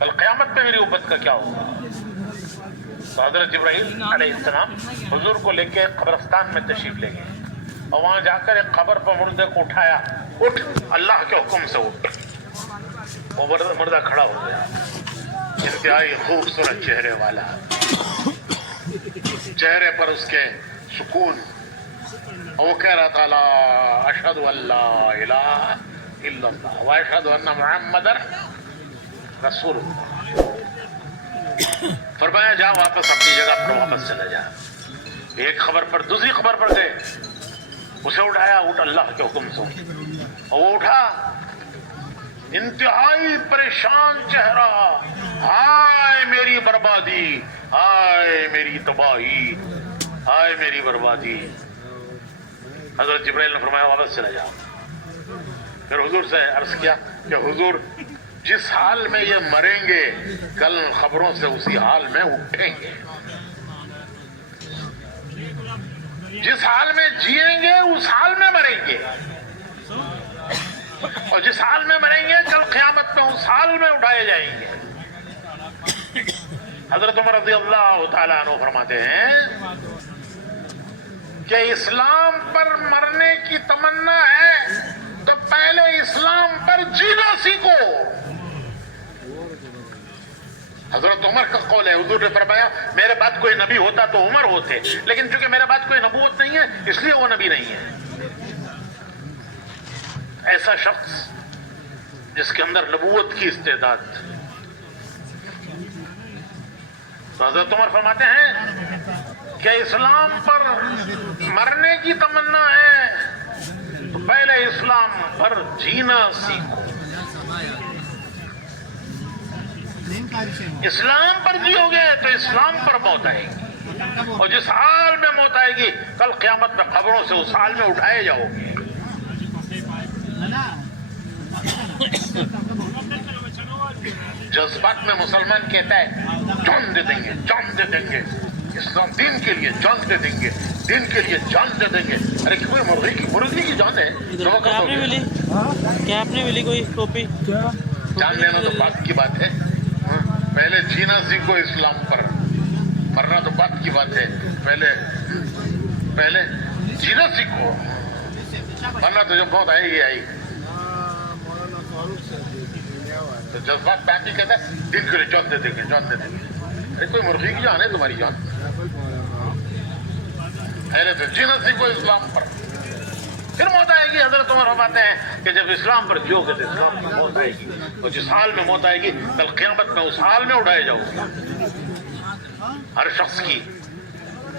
کل قیامت میں میری امت کا کیا ہوگا؟ تو حضرت جبرائیل علیہ السلام حضور کو لے کے قبرستان میں تشریف لے گئے اور وہاں جا کر ایک قبر پر مردے کو اٹھایا. اٹھ، اللہ کے حکم سے اٹھ. وہ مردہ کھڑا ہو گیا، انتہائی خوبصورت چہرے والا، چہرے پر اس کے سکون. وہ کہہ رہا تھا لا اشہد ان لا الہ الا اللہ و اشہد ان محمد رسول اللہ. فرمایا جا واپس اپنی جگہ پر واپس چلا جا. ایک خبر پر دوسری خبر پر گئے، اسے اٹھایا، اٹھ اللہ کے حکم سے. اور وہ اٹھا، انتہائی پریشان چہرہ، ہائے میری بربادی، ہائے میری تباہی، ہائے میری بربادی. حضرت جبرائیل نے فرمایا واپس چلا جا. پھر حضور سے عرض کیا کہ حضور جس حال میں یہ مریں گے کل خبروں سے اسی حال میں اٹھیں گے، جس حال میں جیئیں گے اس حال میں مریں گے، اور جس حال میں مریں گے کل قیامت میں اس حال میں اٹھائے جائیں گے. حضرت عمر رضی اللہ تعالیٰ عنہ فرماتے ہیں کہ اسلام پر مرنے کی تمنا ہے تو پہلے اسلام پر جینا سیکھو. حضرت عمر کا قول ہے، حضور نے فرمایا میرے بعد کوئی نبی ہوتا تو عمر ہوتے، لیکن چونکہ میرے بعد کوئی نبوت نہیں ہے اس لیے وہ نبی نہیں ہے. ایسا شخص جس کے اندر نبوت کی استعداد. تو حضرت عمر فرماتے ہیں کہ اسلام پر مرنے کی تمنا ہے تو پہلے اسلام پر جینا سیکھو. اسلام پر جیو گے تو اسلام پر موت آئے گی، اور جس حال میں موت آئے گی کل قیامت میں قبروں سے اس حال میں اٹھائے جاؤ گے. جذبات میں مسلمان کہتا ہے جان دے دیں گے، جان دے دیں گے، اسلام دین کے لیے جان دے دیں گے، دین کے لیے جان دے دیں گے. ارے کوئی مرغی کی جان ہے، کیا آپ نے ملی کوئی ٹوپی؟ جان لینا تو بات کی بات ہے، پہلے جینا سیکھو اسلام پر، مرنا تو بات کی بات ہے. پہلے جینا سیکھو، ورنہ تو جب بہت آئے گی آئے گی. تو جذبات باقی کہتا ہے دل کے لیے جان دے دیں گے، جان دے دیں گے. ارے کوئی مرغی کی جان ہے تمہاری جان؟ پہلے تو جینا سیکھو اسلام پر، پھر موت آئے گی. حضرت عمر فرماتے ہیں کہ جب اسلام پر جیو گے تو اسلام پر موت آئے گی، اور جس حال میں موت آئے گی کل قیامت میں اس حال میں اٹھائے جاؤ گے. ہر شخص کی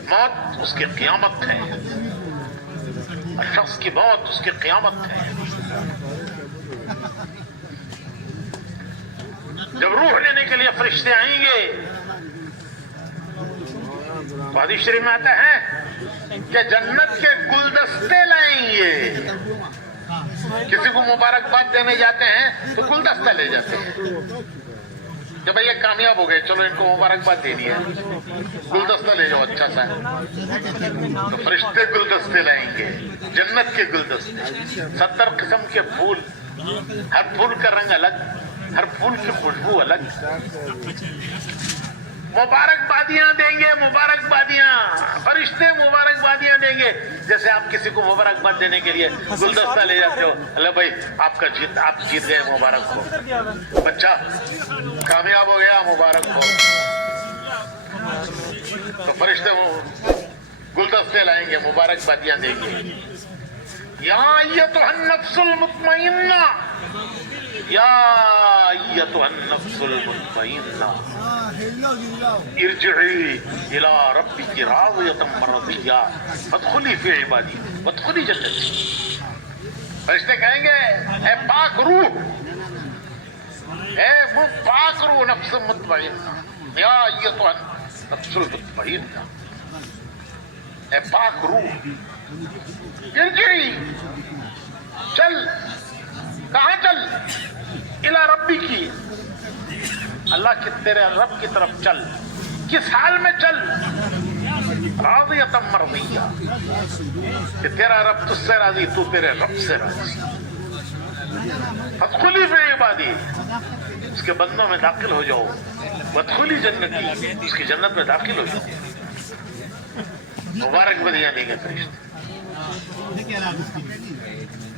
موت اس کی قیامت ہے، ہر شخص کی موت اس کی قیامت ہے. جب روح لینے کے لیے فرشتے آئیں گے تو حدیث شریف میں آتا ہے کہ جنت کے گلدستے لائیں گے. کسی کو مبارکباد دینے جاتے ہیں تو گلدستہ لے جاتے ہیں کہ بھئی یہ کامیاب ہو گئے، چلو ان کو مبارکباد دینی ہے، گلدستہ لے جاؤ اچھا سا. تو فرشتے گلدستے لائیں گے، جنت کے گلدستے، 70 قسم کے پھول، ہر پھول کا رنگ الگ، ہر پھول کی خوشبو الگ. مبارکبادیاں دیں گے، مبارکبادیاں، فرشتے مبارکبادیاں دیں گے. جیسے آپ کسی کو مبارکباد دینے کے لیے گلدستہ لے جاتے ہو، اللہ بھائی آپ جیت گئے، مبارک ہو، بچہ کامیاب ہو گیا، مبارک ہو. تو فرشتے گلدستے لائیں گے، مبارکبادیاں دیں گے. یا ایتھا النفس المطمئنہ، یا ایتھا النفس المطمئنہ ارجعی الی ربک راضیۃ مرضیہ فادخلی فی عبادی وادخلی جنتی. فرشتے کہیں گے اے پاک روح، اے وہ پاک روح نفس مطمئنہ، یا ایتھا النفس المطمئنہ، اے پاک روح ارجعی، چل. کہاں چل؟ الی ربی کی، اللہ کی تیرے رب کی طرف چل. کس حال میں چل؟ راضیۃ مرضیہ، کہ تیرا رب تجھ سے راضی، تو تیرے رب سے راضی. فادخلی فی عبادی، اس کے بندوں میں داخل ہو جاؤ. وادخلی جنتی, اس کی جنت میں داخل ہو جاؤ. مبارک بدیا نہیں گے فرشتے.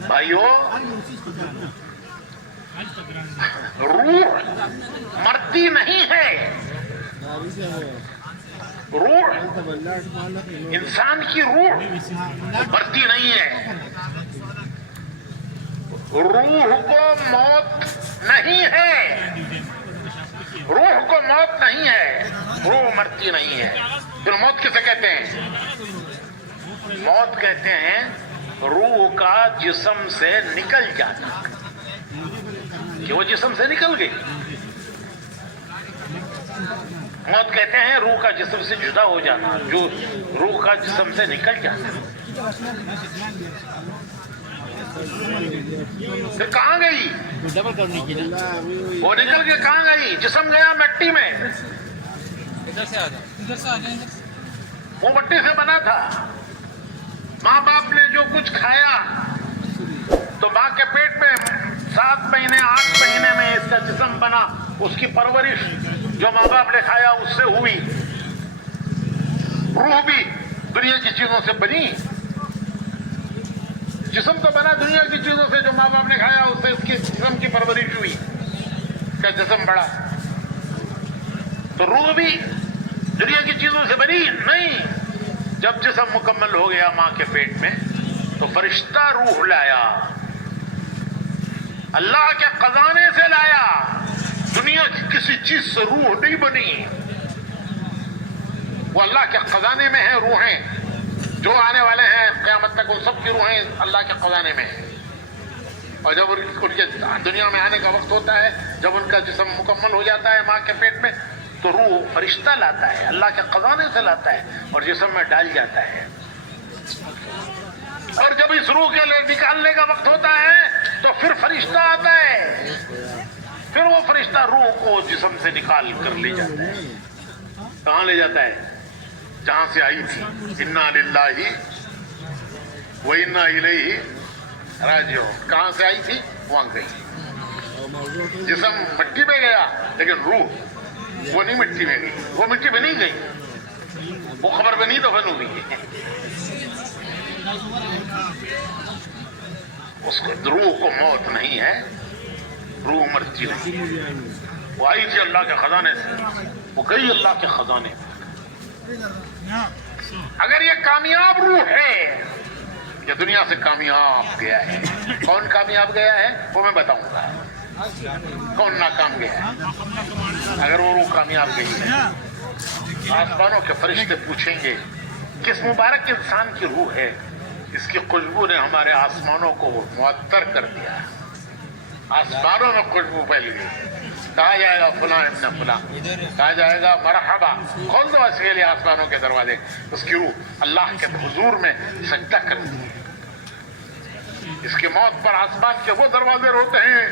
بھائیو, روح مرتی نہیں ہے. روح, انسان کی روح مرتی نہیں ہے. روح کو موت نہیں ہے. روح کو موت نہیں ہے. روح مرتی نہیں ہے. پھر موت کسے کہتے ہیں؟ موت کہتے ہیں روح کا جسم سے نکل جانا, کہ وہ جسم سے نکل گئی. موت کہتے ہیں روح کا جسم سے جدا ہو جانا, جو روح کا جسم سے نکل جانا. پھر کہاں گئی وہ؟ نکل کے کہاں گئی؟ جسم گیا مٹی میں. وہ مٹی سے بنا تھا. ماں باپ نے جو کچھ کھایا تو ماں کے پیٹ میں 7 مہینے 8 مہینے میں اس کا جسم بنا. اس کی پرورش جو ماں باپ نے کھایا اس سے ہوئی. روح بھی دنیا کی چیزوں سے بنی. جسم تو بنا دنیا کی چیزوں سے, جو ماں باپ نے کھایا اس سے اس کی جسم کی پرورش ہوئی, اس کا جسم بڑا. تو روح بھی دنیا کی چیزوں سے بنی نہیں. جب جسم مکمل ہو گیا ماں کے پیٹ میں تو فرشتہ روح لایا, اللہ کے خزانے سے لایا. دنیا کی کسی چیز سے روح نہیں بنی. وہ اللہ کے خزانے میں ہیں روحیں. جو آنے والے ہیں قیامت تک ان سب کی روحیں اللہ کے خزانے میں ہیں. اور جب ان کے دنیا میں آنے کا وقت ہوتا ہے, جب ان کا جسم مکمل ہو جاتا ہے ماں کے پیٹ میں, تو روح فرشتہ لاتا ہے, اللہ کے خزانے سے لاتا ہے اور جسم میں ڈال جاتا ہے. اور جب اس روح کے لیے نکالنے کا وقت ہوتا ہے تو پھر فرشتہ آتا ہے. پھر وہ فرشتہ روح کو جسم سے نکال کر لے جاتا ہے. کہاں لے جاتا ہے؟ جہاں سے آئی تھی. انا للہ و انا الیہ راجعون. کہاں سے آئی تھی وہاں گئی. جسم مٹی میں گیا لیکن روح وہ نہیں مٹی میں گئی. وہ مٹی میں نہیں گئی, وہ خبر میں نہیں دفن ہوئی. اس کو روح کو موت نہیں ہے, روح مرتی نہیں. وہ آئی تھی اللہ کے خزانے سے, وہ گئی اللہ کے خزانے. اگر یہ کامیاب روح ہے, یہ دنیا سے کامیاب گیا ہے. کون کامیاب گیا ہے وہ میں بتاؤں گا. کون ناکام گیا ہے؟ اگر وہ روح کامیاب گئی ہے, آسمانوں کے فرشتے پوچھیں گے کس مبارک انسان کی روح ہے, اس کی خوشبو نے ہمارے آسمانوں کو معطر کر دیا. آسمانوں میں خوشبو پھیل گئی. کہا جائے گا فلاں ابن فلاں, کہا جائے گا مرحبا, کھول دو اس کے لیے آسمانوں کے دروازے. اس کی روح اللہ کے حضور میں سجدہ کرتی ہے. اس کی موت پر آسمان کے وہ دروازے روتے ہیں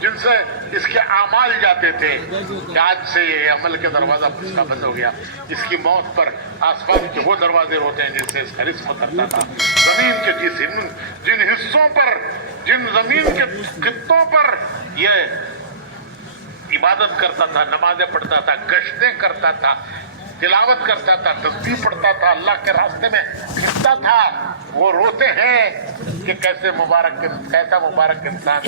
جن سے اس کے اعمال جاتے تھے, کہ آج سے یہ عمل کے دروازہ اس کا بند ہو گیا. اس کی موت پر آسمان کے وہ دروازے روتے ہیں جن سے اس کا رزق اترتا تھا. زمین کے جن حصوں پر, جن زمین کے خطوں پر یہ عبادت کرتا تھا, نمازیں پڑھتا تھا, گشتیں کرتا تھا, تلاوت کرتا تھا, تسبیح پڑھتا تھا, اللہ کے راستے میں پھرتا تھا, وہ روتے ہیں کہ کیسا مبارک انسان